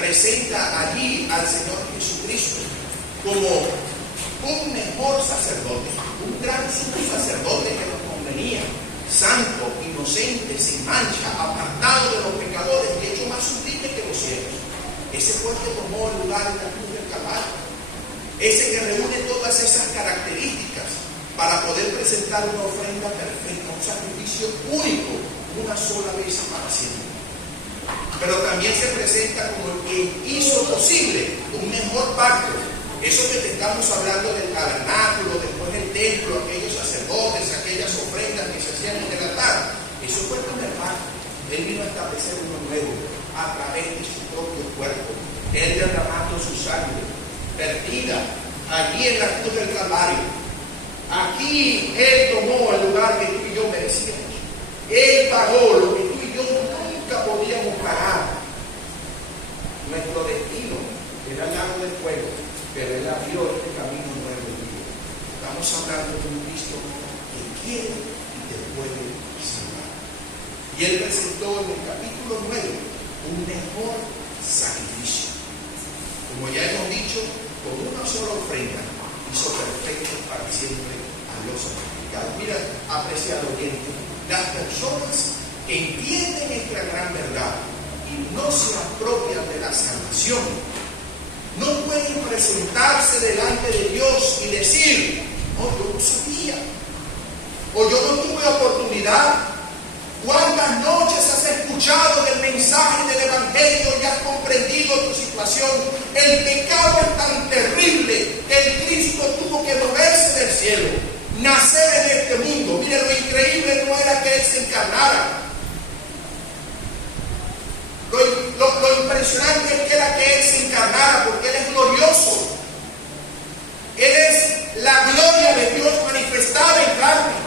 presenta allí al Señor Jesucristo como un mejor sacerdote, un gran sumo sacerdote que nos convenía, santo, inocente, sin mancha, apartado de los pecadores y hecho más sublime que los cielos. Ese fue el que tomó el lugar en la cruz del Calvario. Ese que reúne todas esas características para poder presentar una ofrenda perfecta, un sacrificio único, una sola vez para siempre. Pero también se presenta como el que hizo posible un mejor pacto. Eso que te estamos hablando del tabernáculo, después del templo, aquellos sacerdotes, aquellas ofrendas que se hacían en el altar, eso fue el primer pacto. Él vino a establecer uno nuevo a través de su propio cuerpo. Él derramando su sangre vertida allí en la cruz del Calvario. Aquí Él tomó el lugar que tú y yo merecíamos. Él pagó lo que tú y yo nunca podíamos pagar. Nuestro destino era el lago del fuego, pero Él abrió este camino nuevo y vivo. Estamos hablando de un Cristo que quiere y te puede salvar. Y Él presentó en el capítulo 9 un mejor sacrificio. Como ya hemos dicho, con una sola ofrenda hizo perfecto para siempre a los sacrificados. Mira, apreciado oyente, las personas que entienden esta gran verdad y no se apropian de la salvación, no pueden presentarse delante de Dios y decir, no, yo no sabía, o yo no tuve oportunidad. ¿Cuántas noches has escuchado del mensaje del Evangelio y has comprendido tu situación? El pecado es tan terrible que el Cristo tuvo que moverse del cielo, nacer en este mundo. Mire, lo increíble no era que Él se encarnara. Lo impresionante es que era que Él se encarnara, porque Él es glorioso. Él es la gloria de Dios manifestada en carne.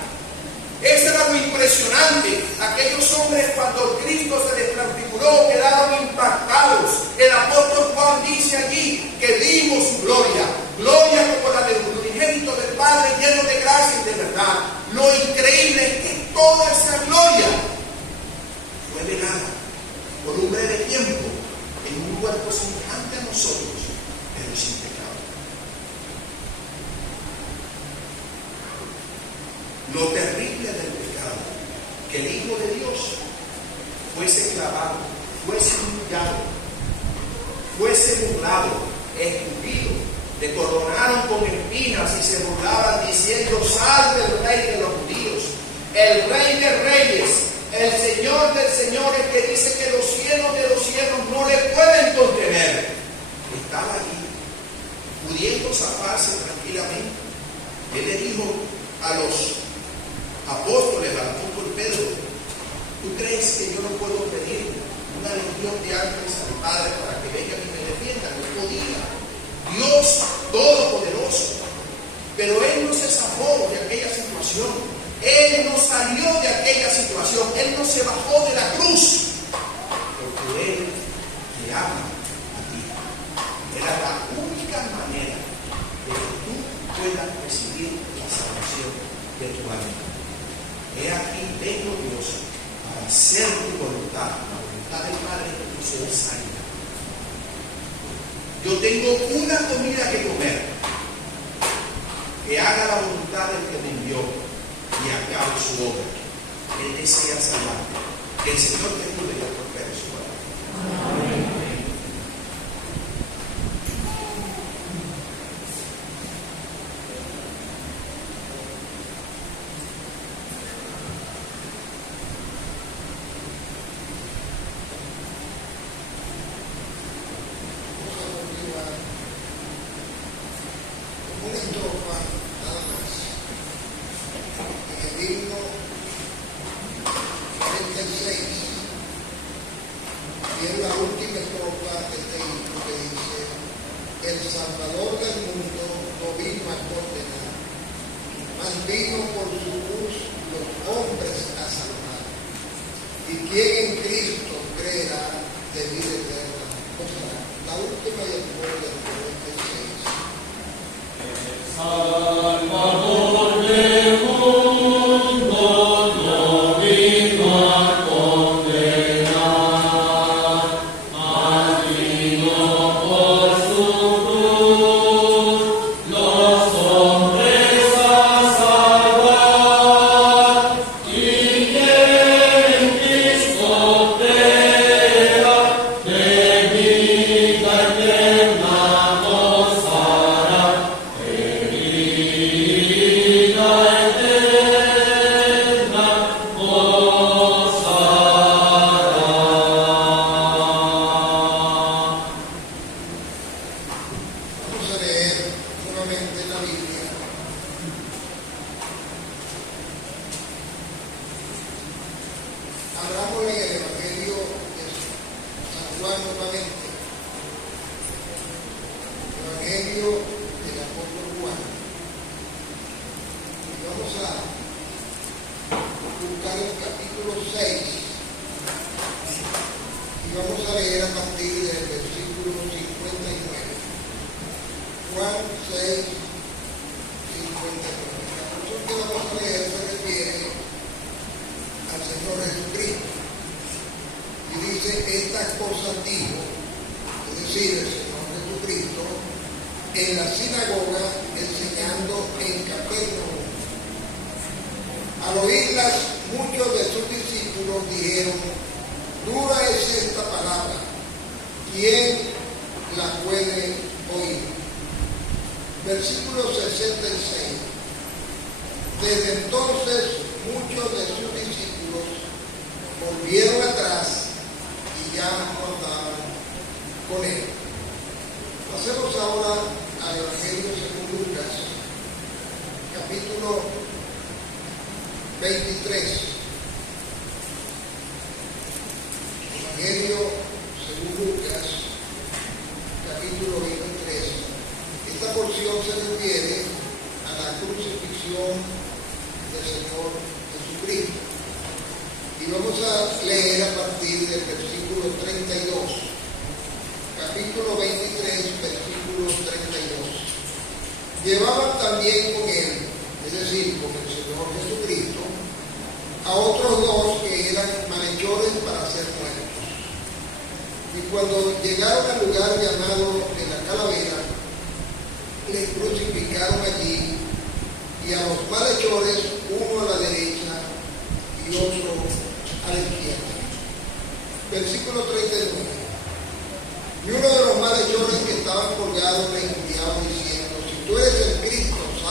Eso era lo impresionante. Aquellos hombres, cuando Cristo se les transfiguró, quedaron impactados. El apóstol Juan dice allí que vimos su gloria, gloria como la del unigénito del Padre, lleno de gracia y de verdad. Lo increíble es que toda esa gloria fue velada por un breve tiempo en un cuerpo semejante a nosotros, pero sin pecado. Lo terrible del pecado, que el Hijo de Dios fuese clavado, fuese humillado, fuese burlado, escupido, le coronaron con espinas y se burlaban diciendo, salve el Rey de los judíos. el Rey de Reyes, el Señor de Señores, que dice que los cielos de los cielos no le pueden contener, estaba allí, pudiendo zafarse tranquilamente. Él le dijo a los apóstoles, al apóstol Pedro: ¿tú crees que yo no puedo pedir una legión de ángeles al Padre para que vengan y me defiendan? No podía. Dios Todopoderoso. Pero Él no se zafó de aquella situación. Él no salió de aquella situación. Él no se bajó de la cruz. Porque Él te ama a ti. Era la única manera de que tú puedas recibir la salvación de tu alma. He aquí, vengo Dios para hacer tu voluntad, la voluntad del Padre, que tú seas salvo. Yo tengo una comida que comer, que haga la voluntad del que me envió y acabe su obra. Él desea salvarte. Que el Señor te ayude y te prospere su palabra. Amén.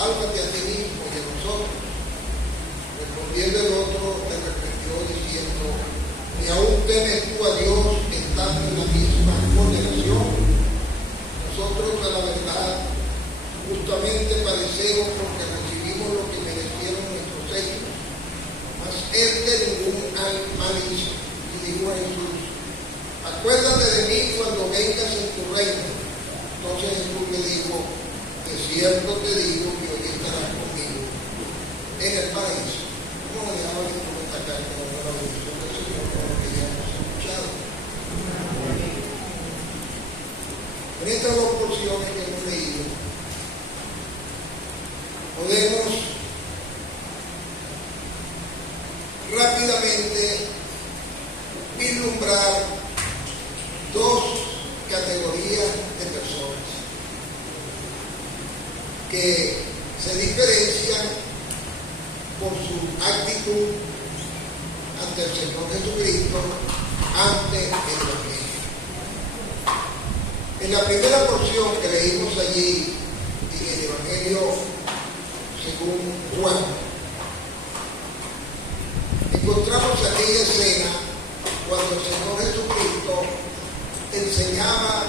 Sálvate a ti mismo y a nosotros. Respondiendo el otro, temes tú a Dios estando en la misma condenación? Nosotros, a la verdad, justamente padecemos porque recibimos lo que merecieron nuestros hechos, mas ningún mal hizo. Y dijo a Jesús: acuérdate de mí cuando vengas en tu reino. Entonces Jesús le dijo: de cierto te digo que hoy estarás conmigo en el paraíso. ¿Cómo le dejaba de destacar con la bendición del Señor por lo que ya hemos escuchado? En estas dos porciones que hemos leído, podemos rápidamente vislumbrar dos categorías de personas que se diferencian por su actitud ante el Señor Jesucristo, ante el Evangelio. En la primera porción que leímos allí, en el Evangelio según Juan, encontramos aquella escena cuando el Señor Jesucristo enseñaba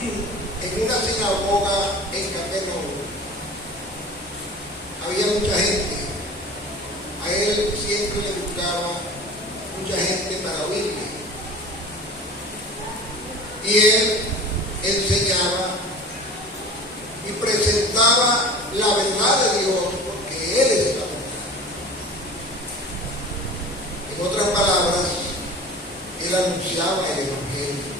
en una sinagoga en Capernaum. Había mucha gente, a él siempre le buscaba mucha gente para oírle, y él enseñaba y presentaba la verdad de Dios, porque él es la verdad. En otras palabras, él anunciaba el Evangelio,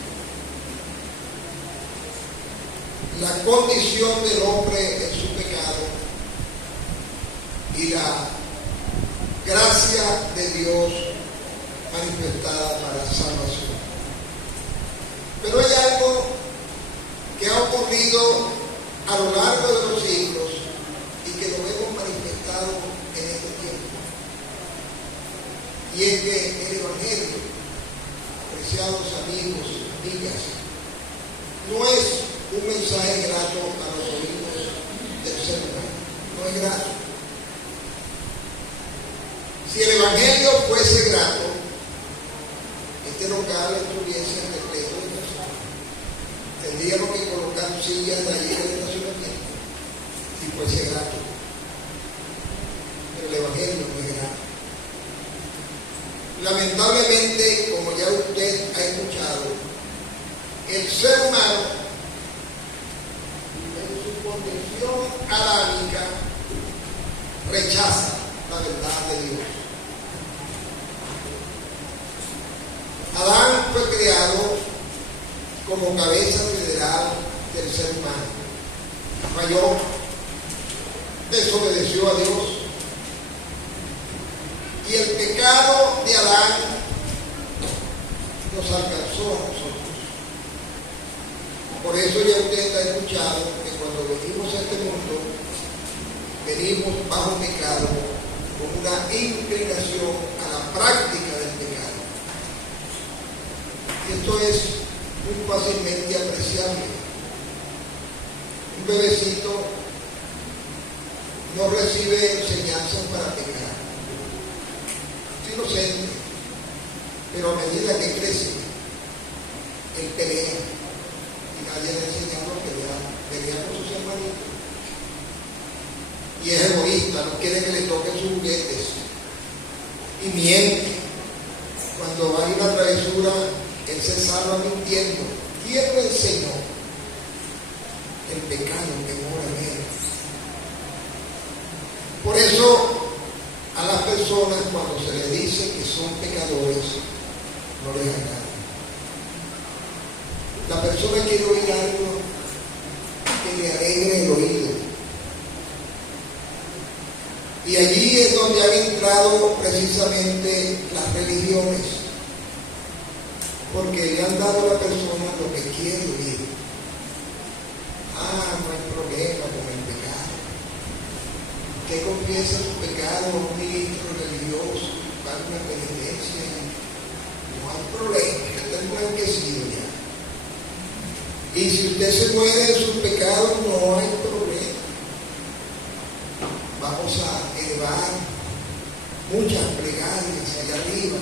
la condición del hombre en su pecado y la gracia de Dios manifestada para salvación. Pero hay algo que ha ocurrido a lo largo de los siglos y que lo hemos manifestado en este tiempo. Y es que el Evangelio, apreciados amigos, amigas, no es un mensaje grato a los oídos del ser humano. No es grato. Si el Evangelio fuese grato, este local estuviese repleto de personas. Tendríamos que colocar sillas de allí en el estacionamiento si fuese grato. Pero el Evangelio no es grato. Lamentablemente, como ya usted ha escuchado, el ser humano, en su condición adámica, rechaza la verdad de Dios. Adán fue creado como cabeza federal del ser humano. Falló, desobedeció a Dios. Y el pecado de Adán nos alcanzó a nosotros. Por eso ya usted ha escuchado que cuando venimos a este mundo, venimos bajo pecado, con una inclinación a la práctica del pecado. Y esto es muy fácilmente apreciable. Un bebecito no recibe enseñanzas para pecar. Es inocente, pero a medida que crece, él pelea. Y nadie le ha enseñado a pelear con sus hermanitos. Y es egoísta, no quiere que le toquen sus juguetes. Y miente. Cuando hay una travesura, él se salva mintiendo. ¿Quién le enseñó? El pecado que mora en él. Por eso, a las personas, cuando se les dice que son pecadores, no les agrada. La persona quiere oír algo que le alegre el oído. Y allí es donde han entrado precisamente las religiones, porque le han dado a la persona lo que quiere oír. No hay problema con el pecado. Que confiesa su pecado a un ministro religioso, va a una penitencia, no hay problema, ya está emblanquecido ya. Y si usted se muere de sus pecados, no hay problema. Vamos a elevar muchas plegarias allá arriba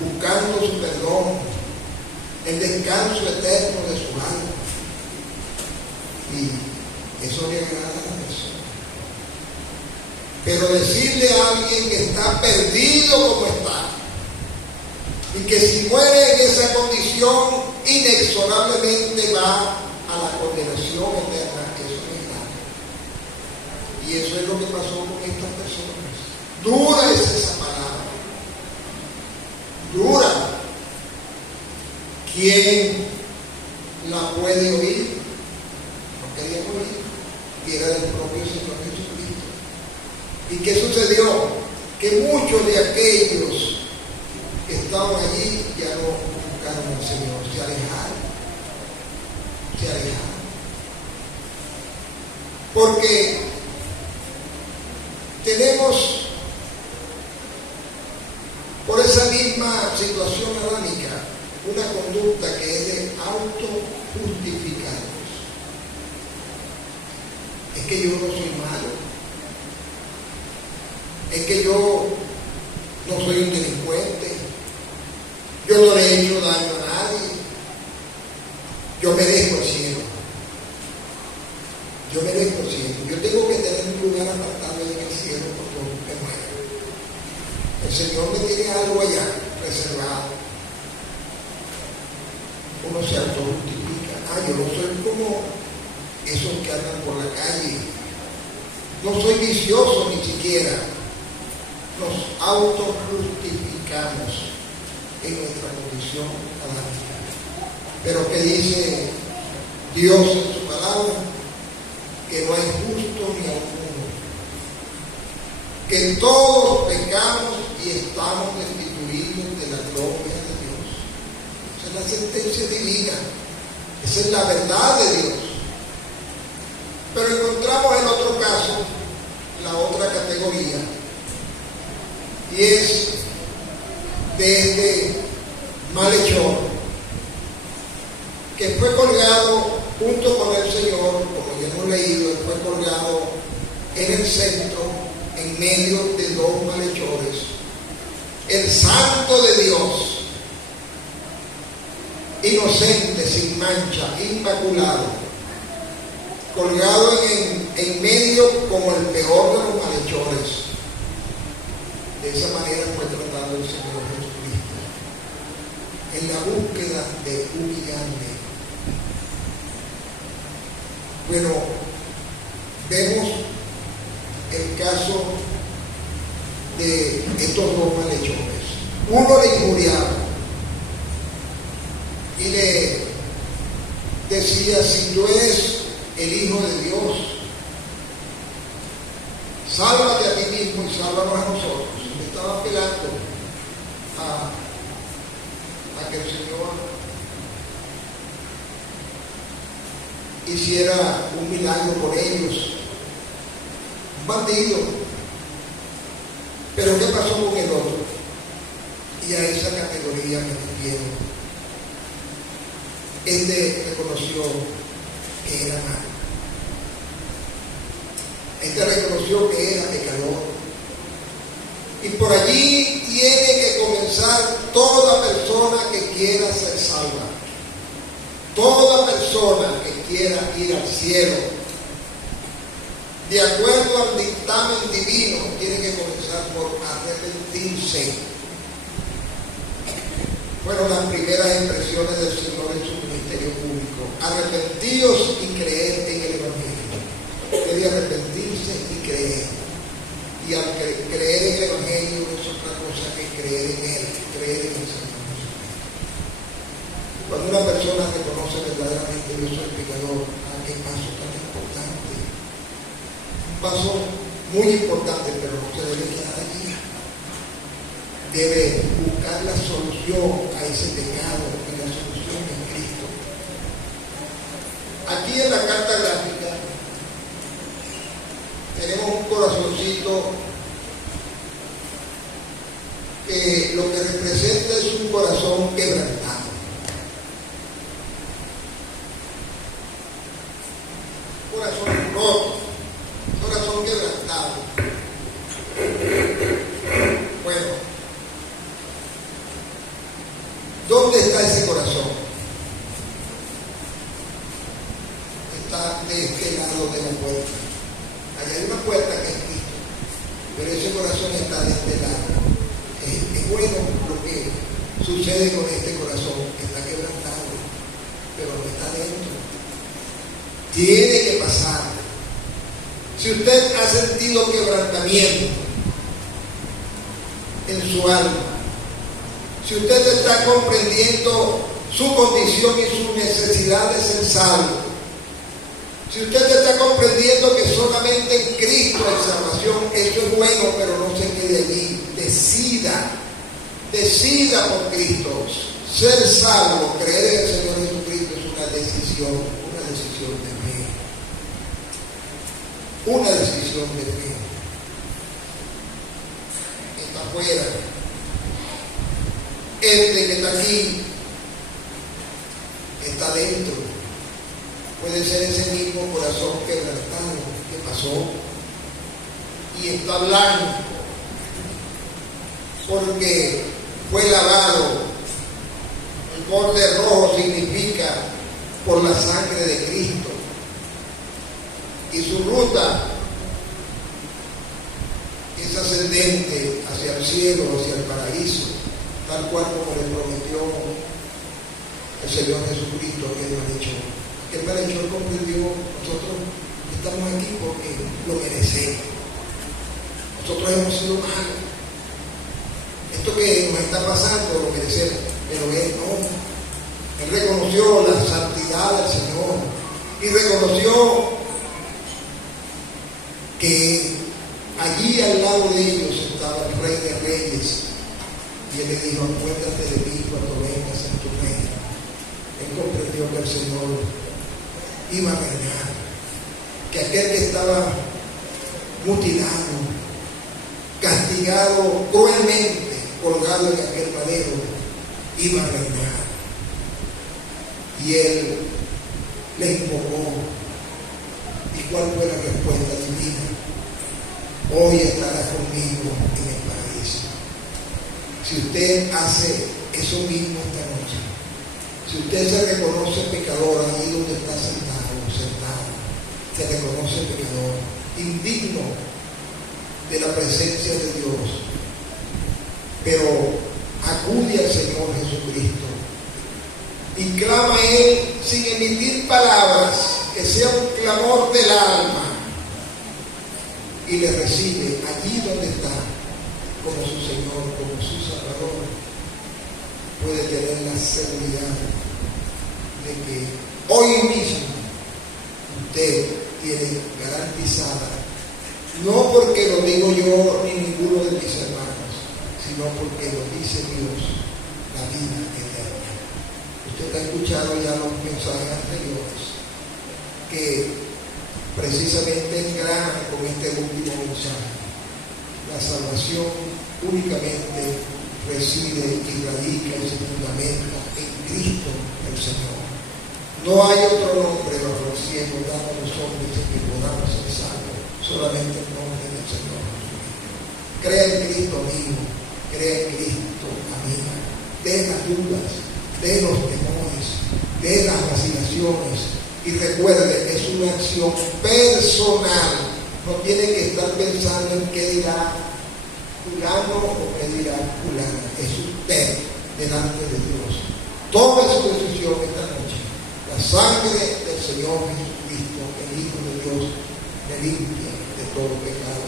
buscando su perdón, el descanso eterno de su alma. Y eso le agrada a la persona. Pero decirle a alguien que está perdido como está, y que si muere en esa condición, inexorablemente va a la condenación eterna, eso no es nada. Y eso es lo que pasó con estas personas. Dura es esa palabra. Dura. ¿Quién la puede oír? No querían oír. Y era del propio Señor Jesucristo. ¿Y qué sucedió? Que muchos de aquellos que estaban allí ya no buscaron al Señor, se alejaron. Se alejaron. Porque tenemos, por esa misma situación adámica, una conducta que es de autojustificarnos. Es que yo no soy malo. Es que yo no soy un delincuente. Yo no le he hecho daño a nadie. Yo merezco el cielo. Yo merezco el cielo. Yo tengo que tener un lugar apartado en el cielo cuando me muera. El Señor me tiene algo allá reservado. Uno se autojustifica. Yo no soy como esos que andan por la calle. No soy vicioso ni siquiera. Nos autojustificamos en nuestra condición adámica. Pero que dice Dios en su palabra, que no hay justo ni alguno, que todos pecamos y estamos destituidos de la gloria de Dios. Esa es la sentencia divina, esa es la verdad de Dios. Pero encontramos en otro caso la otra categoría, y es de este malhechor que fue colgado junto con el Señor, como ya hemos leído, él fue colgado en el centro, en medio de dos malhechores. El Santo de Dios, inocente, sin mancha, inmaculado, colgado en medio como el peor de los malhechores. De esa manera fue tratado el Señor Jesucristo, en la búsqueda de humillarme. Bueno, vemos el caso de estos dos malhechores. Uno le injuriaba y le decía: si tú eres el Hijo de Dios, sálvate a ti mismo y sálvanos a nosotros. Le estaba apelando a que el Señor hiciera un milagro por ellos. Un bandido. Pero ¿qué pasó con el otro? Y a esa categoría me refiero. Este reconoció que era malo. Este reconoció que era pecador. Y por allí tiene que comenzar toda persona que quiera ser salva. Toda persona que quiera ir al cielo, de acuerdo al dictamen divino, tiene que comenzar por arrepentirse. Fueron las primeras impresiones del Señor en su ministerio público. Arrepentíos y creed en el Evangelio. Debe arrepentirse y creer. Y al creer en el Evangelio no es otra cosa que creer en Él, creer en el Señor. Cuando una persona reconoce verdaderamente que yo soy pecador, qué paso tan importante. Un paso muy importante, pero no se debe quedar allí. Debe buscar la solución a ese pecado, y la solución en Cristo. Aquí en la carta gráfica tenemos un corazoncito que lo que representa es un corazón quebrantado. Corazón roto, corazón quebrantado. Bueno, corazón está de este lado. Es bueno lo que sucede con este corazón, que está quebrantado, pero no está dentro. Tiene que pasar. Si usted ha sentido quebrantamiento en su alma, si usted está comprendiendo su condición y sus necesidades en salvo, si usted está comprendiendo que solamente en Cristo hay salvación, eso es bueno, pero no se quede allí. Decida por Cristo. Ser salvo, creer en el Señor Jesucristo es una decisión de fe. Una decisión de fe. Está afuera. Este que está aquí está dentro. Puede ser ese mismo corazón quebrantado que pasó y está blanco porque fue lavado. El borde rojo significa por la sangre de Cristo, y su ruta es ascendente hacia el cielo, hacia el paraíso, tal cual como le prometió el Señor Jesucristo, que Él ha dicho. Que el malhechor comprendió, nosotros estamos aquí porque lo merecemos. Nosotros hemos sido malos. Esto que nos está pasando lo merecemos, pero Él no. Él reconoció la santidad del Señor y reconoció que allí al lado de ellos estaba el Rey de Reyes, y Él le dijo: acuérdate de mí cuando vengas en tu reino. Él comprendió que el Señor iba a reinar, que aquel que estaba mutilado, castigado cruelmente, colgado en aquel madero, iba a reinar. Y Él le invocó. ¿Y cuál fue la respuesta divina? Hoy estarás conmigo en el paraíso. Si usted hace eso mismo esta noche, si usted se reconoce pecador allí donde está sentado, se reconoce pecador, indigno de la presencia de Dios, pero acude al Señor Jesucristo y clama a Él sin emitir palabras, que sea un clamor del alma, y le recibe allí donde está, como su Señor, como su Salvador, puede tener la seguridad de que hoy mismo usted tiene garantizada, no porque lo digo yo ni ninguno de mis hermanos, sino porque lo dice Dios, la vida eterna. Usted ha escuchado ya los mensajes anteriores que precisamente engranan con este último mensaje. La salvación únicamente reside y radica y se fundamenta en Cristo el Señor. No hay otro nombre bajo el cielo dado a los hombres en que podamos ser salvos, solamente el nombre del Señor. Crea en Cristo, amigo, crea en Cristo, amiga. De las dudas, de los temores, de las vacilaciones, y recuerde, es una acción personal. No tiene que estar pensando en qué dirá fulano o qué dirá fulana. Es usted delante de Dios. Tome su decisión esta noche. La sangre del Señor Jesucristo, el Hijo de Dios, me limpia de todo pecado.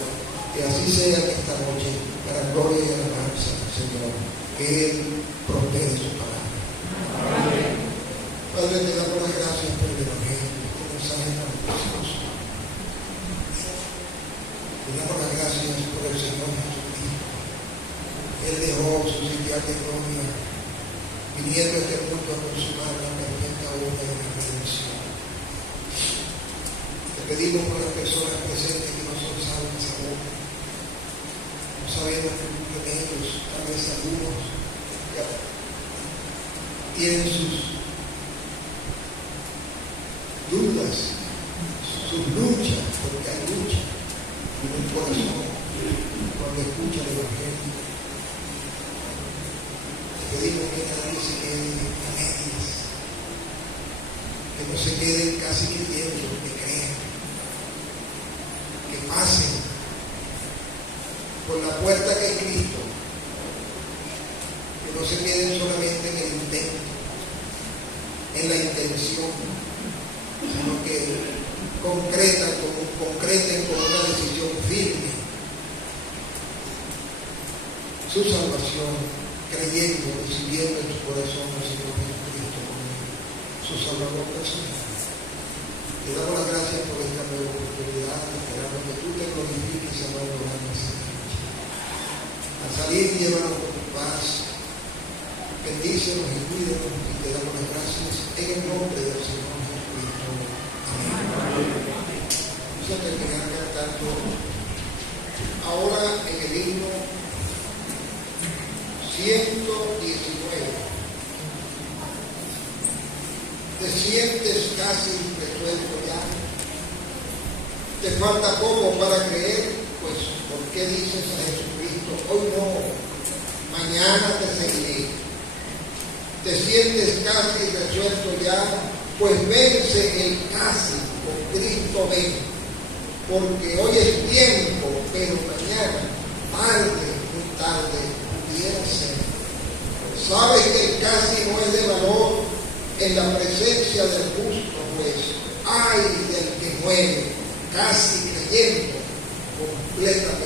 Que así sea en esta noche, para gloria y alabanza del Señor. Que Él prospere su palabra. Amén. Padre, te damos las gracias por el Evangelio, este mensaje tan precioso. Te damos las gracias por el Señor Jesucristo. Él dejó su sitial de gloria, viniendo a este mundo a consumar la perfecta obra de la redención. Te pedimos por las personas presentes que no son salvas aún. No sabemos que ellos, tal vez algunos, tienen sus dudas, sus luchas, porque hay lucha en un corazón cuando escucha el Evangelio. Te pedimos que nadie se quede a medias, que no se queden casi creyendo, que crean, que pasen con la puerta que es Cristo, que no se queden solamente en el intento, en la intención, sino que concreten con una decisión firme su salvación, creyendo, recibiendo en su corazón al Señor Jesucristo como su Salvador personal. Te damos las gracias por esta nueva oportunidad, esperamos que tú te glorifiques a nuestro alma. Al salir, llévanos con tu paz, bendícenos y cuídanos, y te damos las gracias en el nombre del Señor Jesucristo. Amén. Vamos a terminar cantando ahora en el himno 119. Te sientes casi resuelto ya, te falta poco para creer, pues ¿por qué dices a Jesucristo, hoy no, mañana te seguiré? Te sientes casi resuelto ya, pues vence el casi, con Cristo ven, porque hoy es tiempo, pero mañana, tarde, muy tarde, pudiera ser. Sabes que el casi no es de valor en la presencia del justo, pues ay del que muere, casi creyendo completamente.